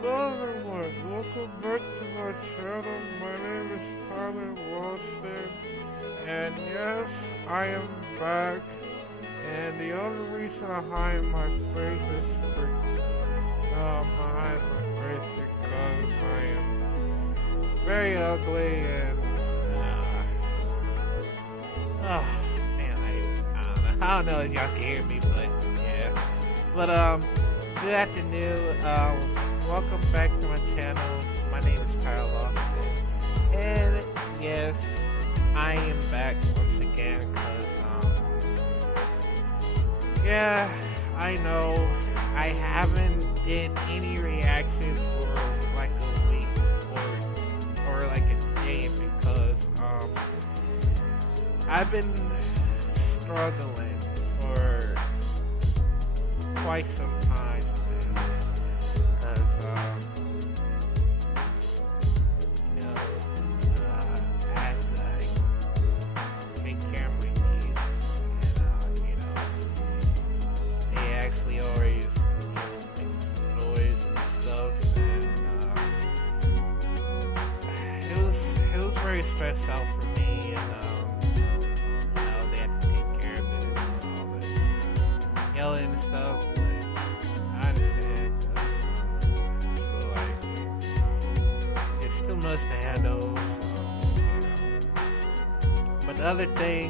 Hello everyone, welcome back to my channel. My name is Tyler Walston, and yes, I am back. And the only reason I hide my face is behind my face because I am very ugly and oh man, I don't know if y'all can hear me, but yeah. But good afternoon. Welcome back to my channel. My name is Kyle Lofton, and yes, I am back once again because yeah, I know I haven't did any reactions for like a week or like a day because I've been struggling for quite some time. As you know, I had to like, take care of my needs, and you know, they actually always make some noise and stuff, and it was very stressed out for me, and you know, they had to take care of it and all the yelling and stuff. I understand. So like, it's too much to handle. But the other thing,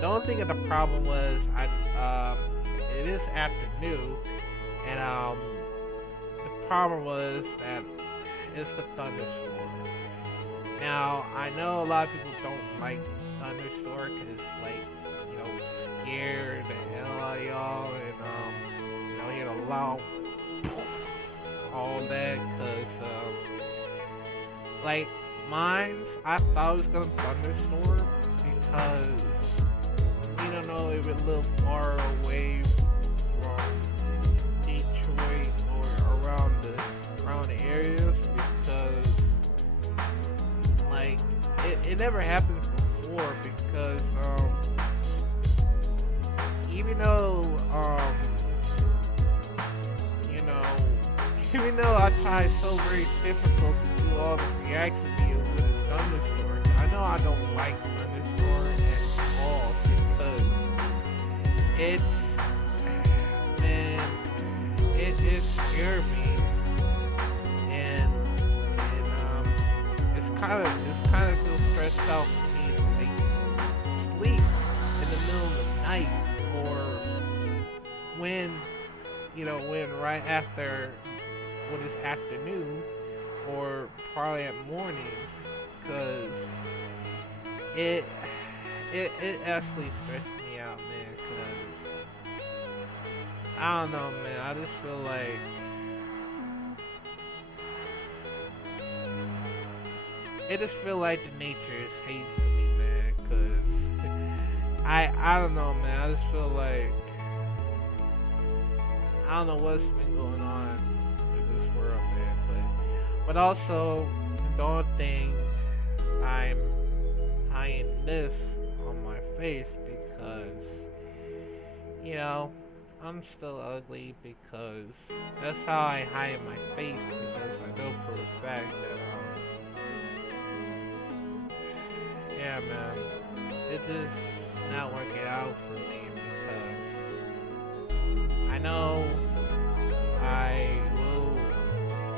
the only thing of the problem was it is afternoon, and the problem was that it's the thunderstorm. Now I know a lot of people don't like thunderstorm because it's like, you know, scared the hell out of y'all, and you know, you know, loud all that, cause like mine, I thought it was gonna thunderstorm because you don't know if it lived far away from Detroit or around the areas, because like it never happened before, because even though you know, even though I tried so very difficult to do all the reaction videos with a thunderstorm, I know I don't like thunderstorm at all, because it's, man, it scared me, and it's kind of feel stressed out for me to like sleep in the middle of the night, or when, you know, when right after, when it's afternoon, or probably at mornings, because it actually stressed me out, man, because I don't know, man, I just feel like the nature is hating me, man, because I don't know, man, I just feel like I don't know what's been going on with this world, man, but also the only thing, I'm hiding this on my face because, you know, I'm still ugly, because that's how I hide my face, because I know for a fact that yeah, man, it's just not working out for me, because I know I will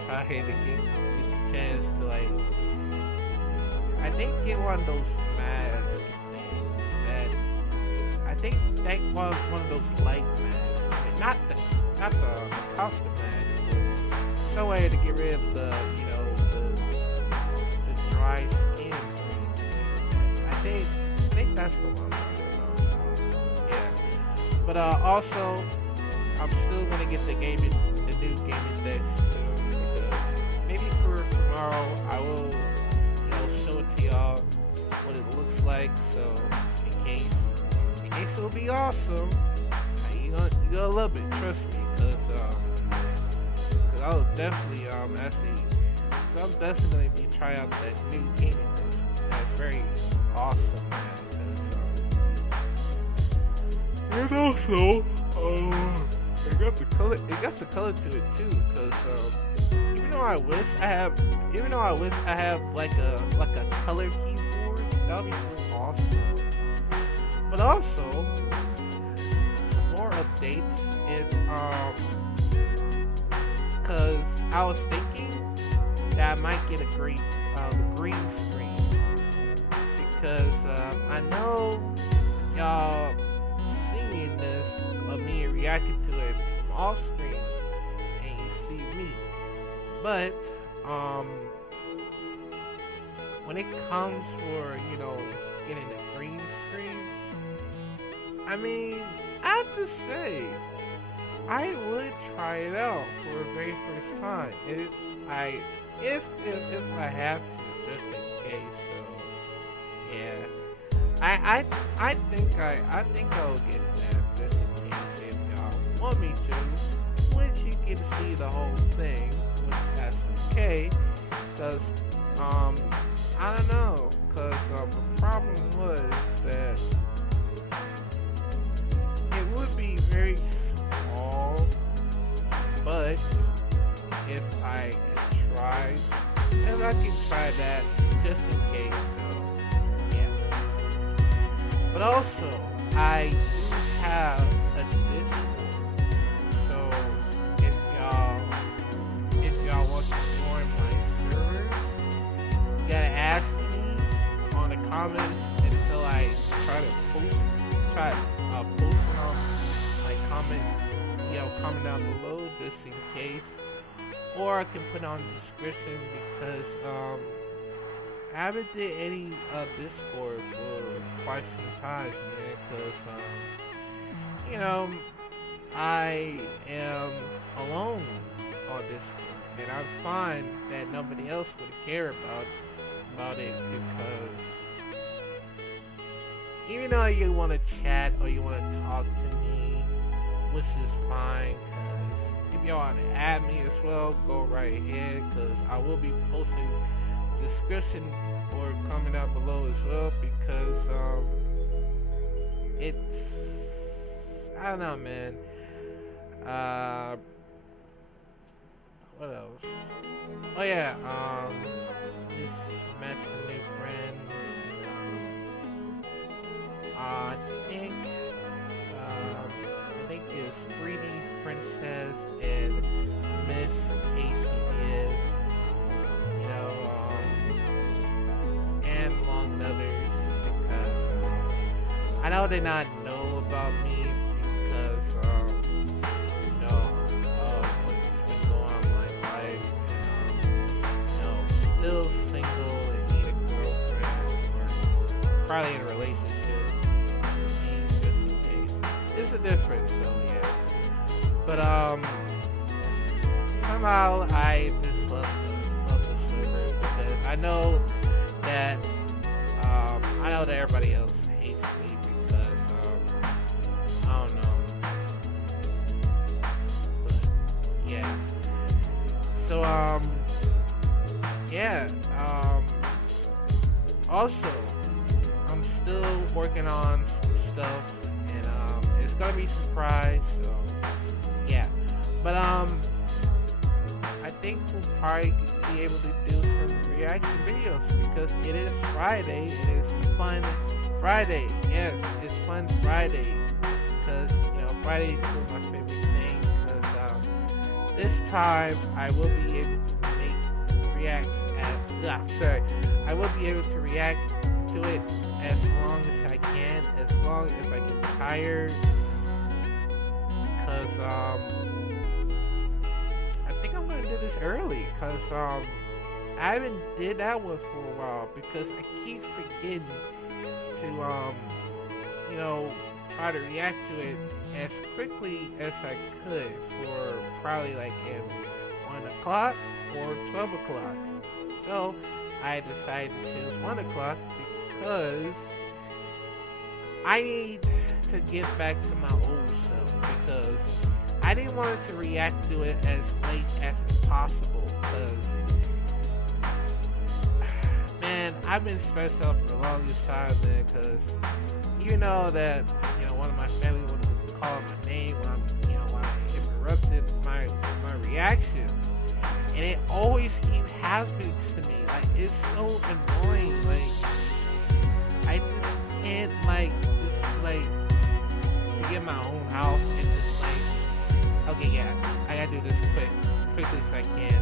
try to get the chance to like, I think get one of those masks things that, I think that was one of those light masks, not the costume mask, but some way to get rid of the, you know, the dry skin. I think that's the one. Yeah. But also, I'm still gonna get the new gaming deck soon, because maybe for tomorrow I will, you know, show it to y'all what it looks like. So in case it'll be awesome, you gonna love it. Trust me, because I will definitely actually, I'm definitely gonna be trying out that new gaming deck. That's very awesome, man. And also, I got the color. It got the color to it too. Cause even though I wish I have, like a color keyboard, that would be so awesome. But also, more updates is cause I was thinking that I might get a green screen because I know y'all seeing this of me reacting to it from off screen and you see me. But when it comes for, getting a green screen, I mean, I have to say, I would try it out for the very first time. If I have to, just in case. So yeah, I think I'll get that just in case if y'all want me to. Which you can see the whole thing, which that's okay. Cause I don't know. Cause the problem was that it would be very small, but if I can try, that just in case. So yeah. But also, I do have a Discord. So if y'all want to join my server, you gotta ask me on the comments until I try to post it on my comment, comment down below just in case, or I can put it on the description because I haven't did any Discord for quite some time, man. Because I am alone on Discord, and I find that nobody else would care about it because even though you want to chat or you want to talk to me, which is fine, cause if y'all want to add me as well, go right ahead, cause I will be posting description or comment down below as well, because it's, I don't know, man. What else? Oh yeah, just met some new friends. I think it's 3D Princess and Miss Casey is, and among others, because I know they not know about me because what's been going on in my life, and still single and need a girlfriend or probably in a relationship. It's a difference, so yeah. But somehow I just love the server because I know that everybody else hates me because I don't know. But yeah. So yeah. Also, I'm still working on some stuff. It's gonna be a surprise, so yeah. But I think we'll probably be able to do some reaction videos because it is Friday. It is Fun Friday. Yes, it's Fun Friday because Friday is still my favorite thing. Because this time I will be able to make reacts I will be able to react to it as long as I can, as long as I get tired. Because I think I'm gonna do this early because I haven't did that one for a while because I keep forgetting to try to react to it as quickly as I could for probably like at 1 o'clock or 12 o'clock. So I decided to choose 1 o'clock because I need to get back to my old self because I didn't want to react to it as late as possible because man, I've been stressed out for the longest time, man, because you know that one of my family would call my name when I'm when I hit the interrupted my reaction, and it always keeps happening to me. Like, it's so annoying. Like, I just can't to get my own house and just okay, yeah, I gotta do this quickly as I can,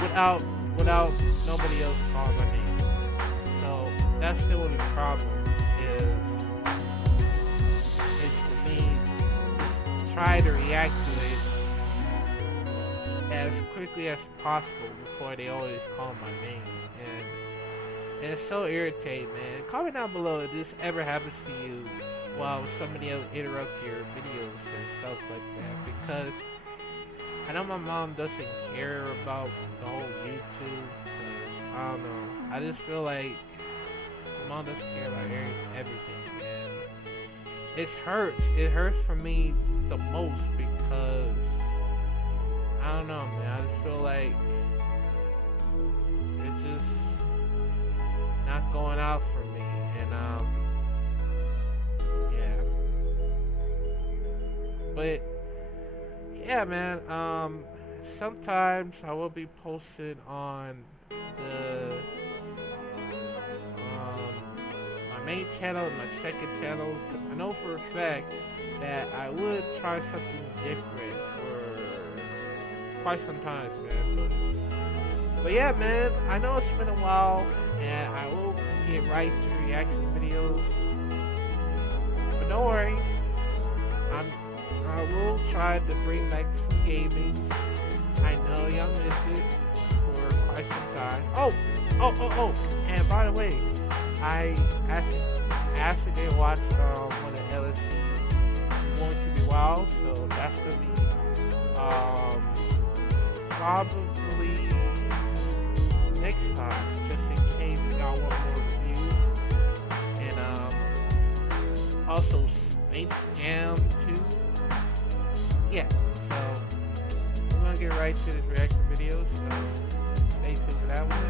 without nobody else calling my name. So that's the only problem is for me to try to react to it as quickly as possible before they always call my name. And it's so irritating, man. Comment down below if this ever happens to you while somebody else interrupts your videos and stuff like that, because I know my mom doesn't care about the whole YouTube. I don't know. I just feel like my mom doesn't care about everything, and it hurts. It hurts for me the most because I don't know, man. I just feel like it's just not going out for me, and yeah. But yeah, man. Sometimes I will be posting on the my main channel and my second channel, because I know for a fact that I would try something different for quite some time, man. But yeah, man. I know it's been a while, and I will get right to reaction videos. But don't worry. I will try to bring back some gaming. I know y'all missed it for quite some time. Oh! And by the way, I actually watched one of LSU Going to Be Wild, so that's gonna be probably next time, just in case y'all want more reviews. And also Space Jam 2. Yeah, so we're gonna get right to this reaction video, so stay tuned for that one.